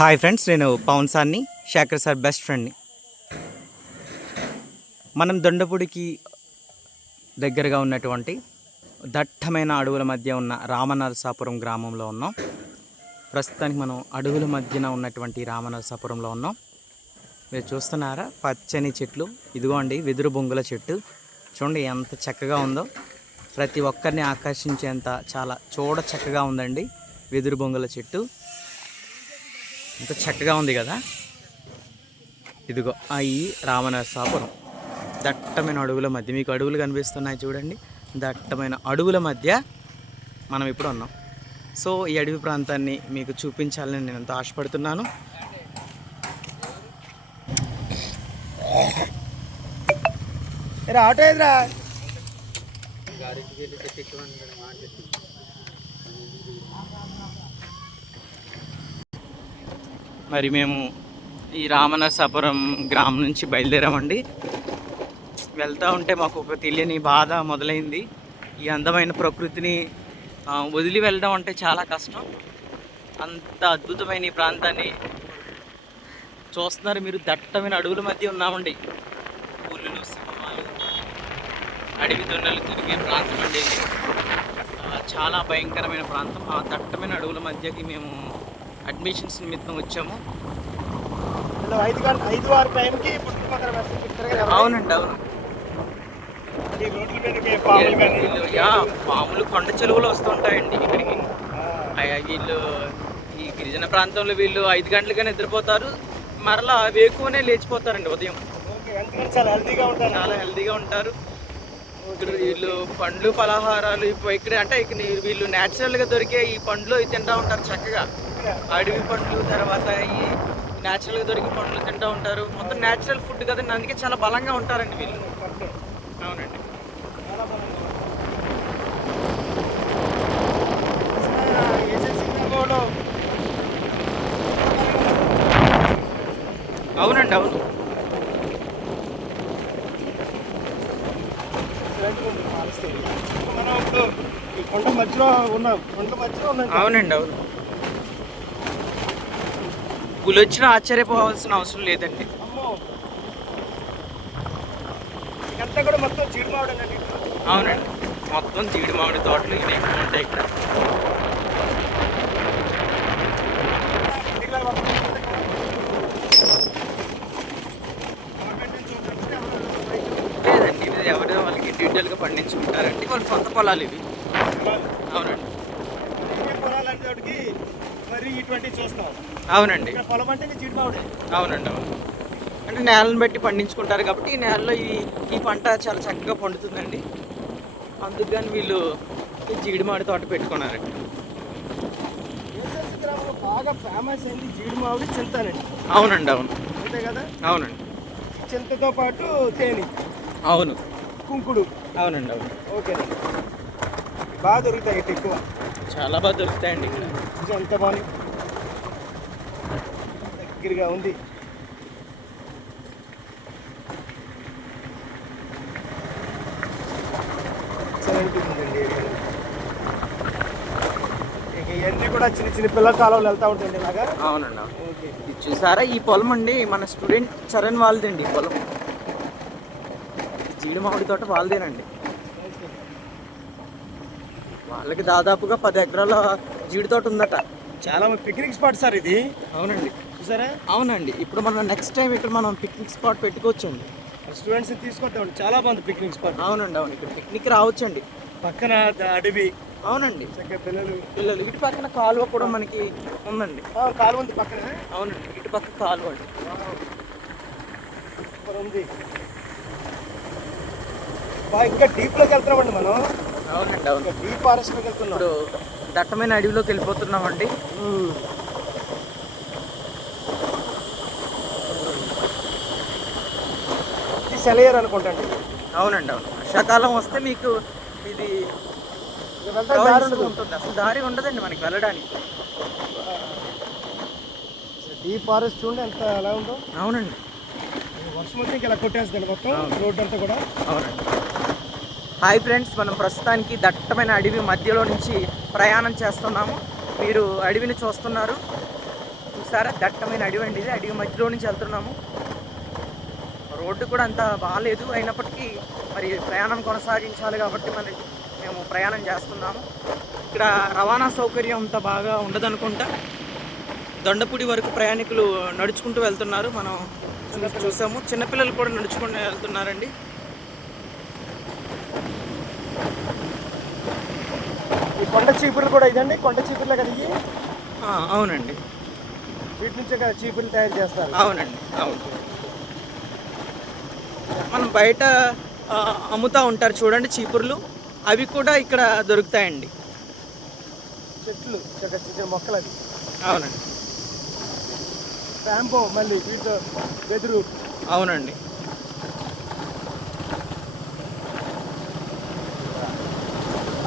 Hi friends, నేను పవన్ సార్ని, Shekhar sir best ఫ్రెండ్ని. మనం దొండపూడికి దగ్గరగా ఉన్నటువంటి దట్టమైన అడవుల మధ్య ఉన్న రామనరసాపురం గ్రామంలో ఉన్నాం. ప్రస్తుతానికి మనం అడవుల మధ్యన ఉన్నటువంటి రామనరసాపురంలో ఉన్నాం. మీరు చూస్తున్నారా పచ్చని చెట్లు. ఇదిగోండి వెదురు బొంగుల చెట్టు. చూడండి ఎంత చక్కగా ఉందో. ప్రతి ఒక్కరిని ఆకర్షించేంత చాలా చూడ చక్కగా ఉందండి వెదురు బొంగుల చెట్టు. ఎంత చక్కగా ఉంది కదా. ఇదిగో ఈ రామనరసాపురం దట్టమైన అడవుల మధ్య, మీకు అడవులు కనిపిస్తున్నాయి చూడండి. దట్టమైన అడవుల మధ్య మనం ఇప్పుడు ఉన్నాం. సో ఈ అడవి ప్రాంతాన్ని మీకు చూపించాలని నేను ఎంతో ఆశపడుతున్నాను. మరి మేము ఈ రామనరసాపురం గ్రామం నుంచి బయలుదేరామండి. వెళ్తూ ఉంటే మాకు ఒక తెలియని బాధ మొదలైంది. ఈ అందమైన ప్రకృతిని వదిలి వెళ్ళడం అంటే చాలా కష్టం. అంత అద్భుతమైన ఈ ప్రాంతాన్ని చూస్తున్నారు మీరు. దట్టమైన అడవుల మధ్య ఉన్నామండి. పులులు, సింహాలు, అడవి దొండలు తిరిగే ప్రాంతం అండి. చాలా భయంకరమైన ప్రాంతం. ఆ దట్టమైన అడవుల మధ్యకి మేము అడ్మిషన్స్ నిమిత్తం వచ్చాము. అవునండి, అవును. పాములు కొండ చెరువులు వస్తుంటాయండి ఇక్కడికి. వీళ్ళు ఈ గిరిజన ప్రాంతంలో వీళ్ళు 5 గంటలుగా నిద్రపోతారు, మరలా వేకువనే లేచిపోతారండి ఉదయం. చాలా హెల్తీగా ఉంటారు. ఇక్కడ వీళ్ళు పండ్లు, పలహారాలు ఇక్కడ అంటే వీళ్ళు న్యాచురల్గా దొరికే ఈ పండ్లు తింటూ ఉంటారు చక్కగా. అడవి పండ్లు, తర్వాత ఈ న్యాచురల్గా దొరికే పండ్లు తింటూ ఉంటారు. మొత్తం న్యాచురల్ ఫుడ్ కదండి, అందుకే చాలా బలంగా ఉంటారండి వీళ్ళు. అవునండి. అవునండి, అవును. అవునండి, అవును. పులి వచ్చినా ఆశ్చర్యపోవాల్సిన అవసరం లేదండి. అవునండి, మొత్తం జీడి మామిడి తోటలు ఇవి ఉంటాయి ఇక్కడ. లేదండి, ఇది ఎవరి వాళ్ళకి ఇండివిజువల్గా పండించుకుంటారండి. వాళ్ళ సొంత పొలాలు ఇవి. అవునండి, అవునండి. అవునండి, అవును. అంటే నేలను బట్టి పండించుకుంటారు కాబట్టి ఈ నేలలో ఈ పంట చాలా చక్కగా పండుతుందండి. అందుకని వీళ్ళు ఈ జీడి మామిడి తోట పెట్టుకున్నారండి. బాగా ఫేమస్ అయింది జీడి మామిడి, చింతనండి. అవునండి, అవును. అంతే కదా. అవునండి. చింతతో పాటు తేనె. అవును. కుంకుడు. అవునండి, అవును. ఓకేనండి. బాగా దొరుకుతాయి ఎక్కువ, చాలా బాగా దొరుకుతాయండి ఇక్కడ. ఎంత బాగుంది, దగ్గరగా ఉంది. ఇవన్నీ కూడా చిన్న చిన్న పిల్లల కాలంలో వెళ్తూ ఉంటుంది ఇలాగా. అవునండి, ఓకే. ఇది చూసారా ఈ పొలం అండి, మన స్టూడెంట్ చరణ్ వాళ్ళదండి ఈ పొలం. జీడి మామిడి తోట వాళ్ళదేనండి. వాళ్ళకి దాదాపుగా 10 ఎకరాల జీడి తోట ఉందట. చాలా పిక్నిక్ స్పాట్ సార్ ఇది. అవునండి, చూసారా. అవునండి, ఇప్పుడు మనం నెక్స్ట్ టైం ఇక్కడ మనం పిక్నిక్ స్పాట్ పెట్టుకోవచ్చండి. స్టూడెంట్స్ తీసుకొద్దామండి, చాలా బాగుంది పిక్నిక్ స్పాట్. అవునండి, అవును. ఇక్కడ పిక్నిక్ రావచ్చండి. పక్కన అడవి. అవునండి, పిల్లలు ఇటు పక్కన కాలువ కూడా మనకి ఉందండి. కాలువ ఉంది పక్కన. అవునండి, ఇటు పక్క కాలువ అండి ఉంది. ఇంకా డీప్లోకి వెళ్తున్నామండి మనం. అవునండి, అవును. డీప్ ఫారెస్ట్లోకి వెళ్తున్నాం. ఇప్పుడు దట్టమైన అడవిలోకి వెళ్ళిపోతున్నామండి. ఇది సెలయర్ అనుకుంటాండి. అవునండి, అవును. వర్షాకాలం వస్తే మీకు ఇది ఉంటుంది, అసలు దారి ఉండదండి మనకి వెళ్ళడానికి. డీప్ ఫారెస్ట్ చూడండి ఎంత ఎలా ఉందో. అవునండి, వర్షం వస్తే ఇలా కొట్టేస్తుంది మొత్తం రోడ్డు అంతా కూడా. అవునండి. హాయ్ ఫ్రెండ్స్, మనం ప్రస్తుతానికి దట్టమైన అడవి మధ్యలో నుంచి ప్రయాణం చేస్తున్నాము. మీరు అడవిని చూస్తున్నారు. చూసారా, దట్టమైన అడవి అండి ఇది. అడవి మధ్యలో నుంచి వెళ్తున్నాము. రోడ్డు కూడా అంత బాగాలేదు, అయినప్పటికీ మరి ప్రయాణం కొనసాగించాలి కాబట్టి మేము ప్రయాణం చేస్తున్నాము. ఇక్కడ రవాణా సౌకర్యం అంత బాగా ఉండదనుకుంటా. దొండపూడి వరకు ప్రయాణికులు నడుచుకుంటూ వెళ్తున్నారు, మనం చూసాము. చిన్నపిల్లలు కూడా నడుచుకుంటూ వెళ్తున్నారండి. ఈ కొండ చీపుర్లు కూడా ఇదండి, కొండ చీపుర్లే కదా ఇవి? అవునండి, వీటి నుంచే కదా చీపుర్లు తయారు చేస్తారు. అవునండి, అవును. మనం బయట అమ్ముతూ ఉంటారు చూడండి చీపుర్లు, అవి కూడా ఇక్కడ దొరుకుతాయండి. చెట్లు చిన్న మొక్కలు అది. అవునండి, షాంపూ మళ్ళీ వీటితో వెదురు. అవునండి.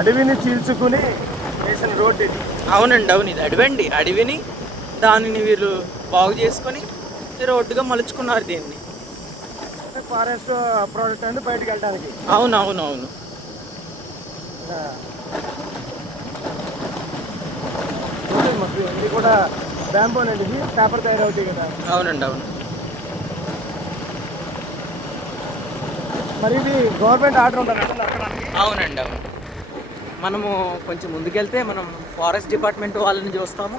అడవిని చీల్చుకుని వేసిన రోడ్డు ఇది. అవునండి, అవును. ఇది అడవండి, అడవిని దానిని వీళ్ళు బాగు చేసుకొని రోడ్డుగా మలుచుకున్నారు దీన్ని. ఫారెస్ట్ ప్రోడక్ట్ అండి బయటకు వెళ్ళడానికి. అవునవునవును. ఇది కూడా బ్యాంబోనండి, ఇది పేపర్ తయారవుతాయి కదా. అవునండి, అవును. మరి ఇది గవర్నమెంట్ ఆర్డర్ ఉంటుంది అక్కడ. అవునండి, అవును. మనము కొంచెం ముందుకెళ్తే మనం ఫారెస్ట్ డిపార్ట్మెంట్ వాళ్ళని చూస్తాము.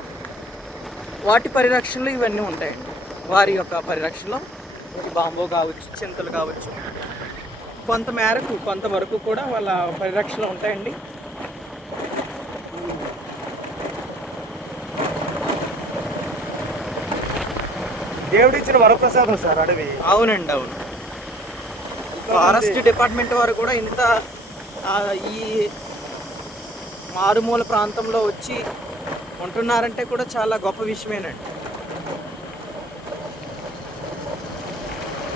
వాటి పరిరక్షణలో ఇవన్నీ ఉంటాయండి. వారి యొక్క పరిరక్షణలో ఈ బాంబు కావచ్చు, చింతలు కావచ్చు, కొంతవరకు కూడా వాళ్ళ పరిరక్షణలో ఉంటాయండి. దేవుడిచ్చిన వరప్రసాదం సార్ అడవి. అవునండి, అవును. ఫారెస్ట్ డిపార్ట్మెంట్ వారు కూడా ఇంత ఈ మారుమూల ప్రాంతంలో వచ్చి ఉంటున్నారంటే కూడా చాలా గొప్ప విషయమేనండి.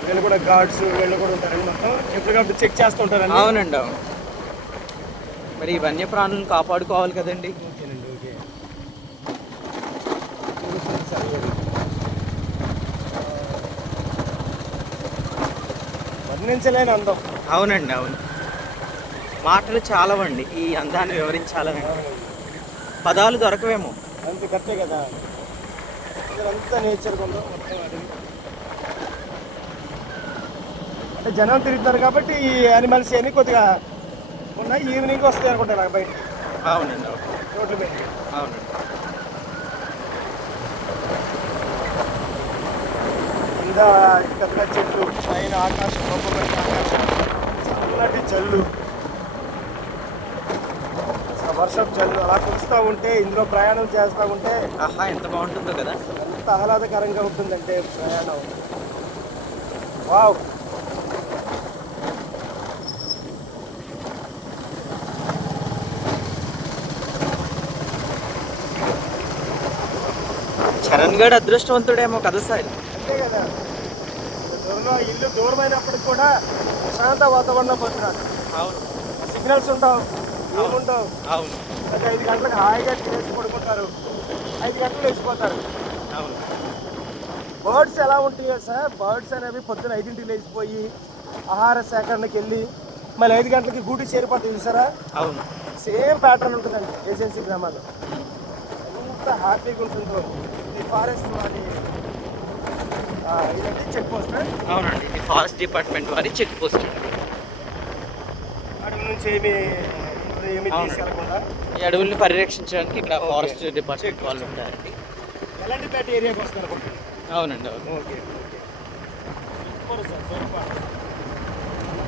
వీళ్ళు కూడా గార్డ్స్ వీళ్ళు కూడా ఉంటారండి, మొత్తం ఎప్పటికప్పుడు చెక్ చేస్తూ ఉంటారండి. అవునండి, అవును. మరి ఈ వన్యప్రాణులను కాపాడుకోవాలి కదండి. ఓకేనండి, ఓకే. వర్ణించలేని అందం. అవునండి, అవును. మాటలు చాలవండి ఈ అందాన్ని వివరించాలని, పదాలు దొరకవేమో. అంత కరెక్టే కదా, అంతా నేచర్ కొందాం మొత్తం అది. అంటే జనం తిరుగుతున్నారు కాబట్టి ఈ యానిమల్స్ అన్ని కొద్దిగా ఉన్నాయి. ఈవినింగ్ వస్తాయి అనుకుంటా నాకు బయట. అవునండి, అవును. రోడ్ల మీద. అవునండి. కింద పెద్ద చెట్లు, పైన ఆకాశం, గొప్ప ఆకాశం, చల్లటి జల్లు, వర్షం జల్లు అలా కురుస్తూ ఉంటే, ఇందులో ప్రయాణం చేస్తూ ఉంటే ఆహా, ఎంత బాగుంటుందో కదా. ఎంత ఆహ్లాదకరంగా ఉంటుందంటే ప్రయాణం. వావ్. చరణ్ గడ్ అదృష్టవంతుడేమో కదా సార్. అంతే కదా, దూరంలో ఇల్లు దూరమైనప్పటికి కూడా ప్రశాంత వాతావరణం పొందుతున్నాడు. అవును. సిగ్నల్స్ ఉండవు, ఏముండవు. అవును, అంటే 5 గంటలకు హాయిగా తినేసి పడుకుంటారు, 5 గంటలు లేచిపోతారు. అవును. బర్డ్స్ ఎలా ఉంటాయో సార్, బర్డ్స్ అనేవి పొద్దున 5ంటికి లేచిపోయి ఆహార సేకరణకి వెళ్ళి మళ్ళీ 5 గంటలకి గూటి చేరిపోతాయి చూసారా. అవును. సేమ్ ప్యాటర్న్ ఉంటుందండి ఏజెన్సీ గ్రామాల్లో. ఎంత హ్యాపీగా ఉంటుందో. ఇది ఫారెస్ట్ వారి ఇదండి చెక్ పోస్ట్. అవునండి, ఇది ఫారెస్ట్ డిపార్ట్మెంట్ వారి చెక్ పోస్ట్. అడవి నుంచి ఏమి తీసుకెళ్ళకుండా ఈ అడవుల్ని పరిరక్షించడానికి ఇక్కడ ఫారెస్ట్ డిపార్ట్మెంట్ వాళ్ళు ఉంటారండి. ఎలాంటి పేట ఏరియాకి వస్తారు అనుకుంటున్నారు. అవునండి, అవును. ఓకే,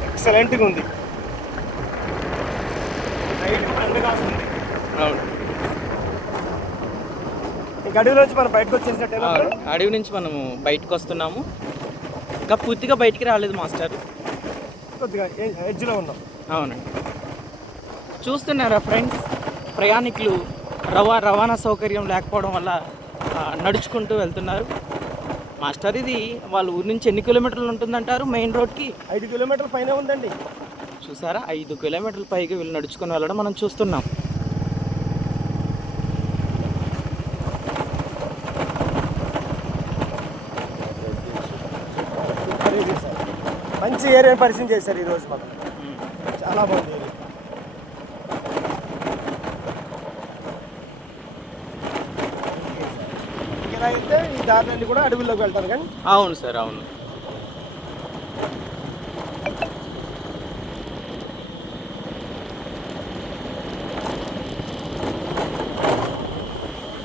ఎక్సలెంట్గా ఉంది. పండుగ ఉంది. అవును. ఇంక అడవి నుంచి మనం బయటకు వచ్చేసినట్టే. అడవి నుంచి మనము బయటకు వస్తున్నాము, ఇంకా పూర్తిగా బయటికి రాలేదు మాస్టర్, కొద్దిగా ఎడ్జ్లో ఉన్నాం. అవునండి. చూస్తున్నారా ఫ్రెండ్స్, ప్రయాణికులు రవాణా సౌకర్యం లేకపోవడం వల్ల నడుచుకుంటూ వెళ్తున్నారు. మాస్టర్, ఇది వాళ్ళ ఊరి నుంచి ఎన్ని కిలోమీటర్లు ఉంటుందంటారు మెయిన్ రోడ్కి? 5 కిలోమీటర్ల పైన ఉందండి. చూసారా, 5 కిలోమీటర్ల పైకి వీళ్ళు నడుచుకొని వెళ్ళడం మనం చూస్తున్నాం. మంచి ఏరియాని పరిచయం చేశారు ఈరోజు మాకు, చాలా బాగుంది ఏరియా. ఇలా తిప్పితే ఈ దారులన్నీ కూడా అడవుల్లోకి వెళ్తారు కానీ అవును సార్, అవును.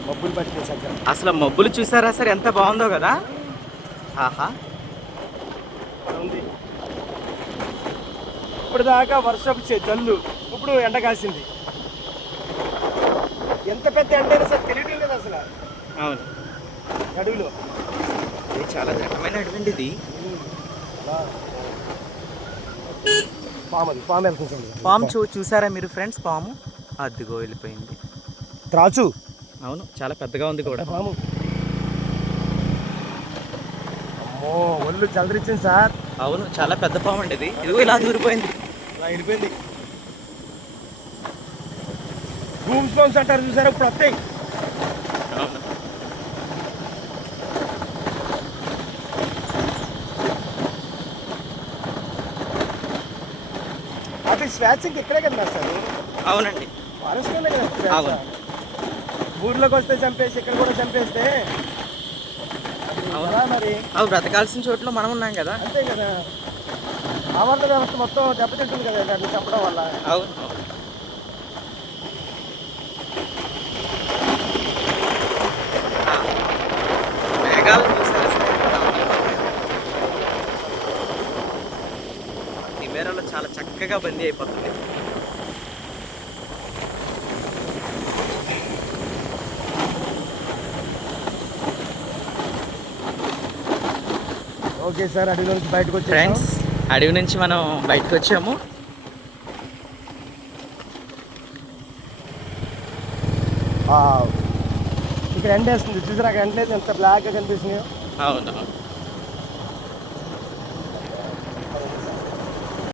మబ్బులు పట్టిన సగ్గర అసలు మబ్బులు చూసారా సార్, ఎంత బాగుందో కదా. ఆహా. ఉంది. ఇప్పుడు దాకా వర్షపు జల్లు, ఇప్పుడు ఎండ కాసింది. ఎంత పెద్ద ఎండ అయినా సరే తెలియటం లేదు అసలు అవును, అడవిలో. ఇది చాలా దట్టమైన అడవండి ఇది. పాము అది, పాము వెళ్తుంది. పాము చూసారా మీరు ఫ్రెండ్స్? పాము అద్దుగో వెళ్ళిపోయింది. త్రాచు. అవును, చాలా పెద్దగా ఉంది కూడా. పాము. అమ్మో, ఒళ్ళు చల్లరిచ్చింది సార్. అవును, చాలా పెద్ద పాము అండి ఇది. ఇదిగో ఇలా దూరిపోయింది. ఇలా వెళ్ళిపోయింది. గూమ్ స్టోన్స్ అంటారు చూసారా, ఇప్పుడు వస్తాయి. అవును. అది స్వేచ్ఛకి ఇక్కడే కదా సార్. అవునండి, ఫారెస్ట్లోనే కదా స్వేచ్ఛ. అవును. ఊర్లోకి వస్తే చంపేసి ఇక్కడ కూడా చంపేస్తే అవును. ఎలా మరి? అవి బ్రతకాల్సిన చోట్లో మనం ఉన్నాం కదా. అంతే కదా, ఆవర్తన వ్యవస్థ మొత్తం దెబ్బతింటుంది కదా ఇలాంటి చంపడం వల్ల. అవును. మేఘాలు చూసారా సార్? కెమెరాలో చాలా చక్కగా బందీ అయిపోతుంది. ఓకే సార్, అడవిలో నుంచి బయటకు వచ్చి ఫ్రెండ్స్, అడవి నుంచి మనం బయటకు వచ్చాము. ఇక్కడ ఎండ వేస్తుంది చూసారా, ఎండ లేదు ఎంత బ్లాక్గా కనిపిస్తున్నాయో. అవును.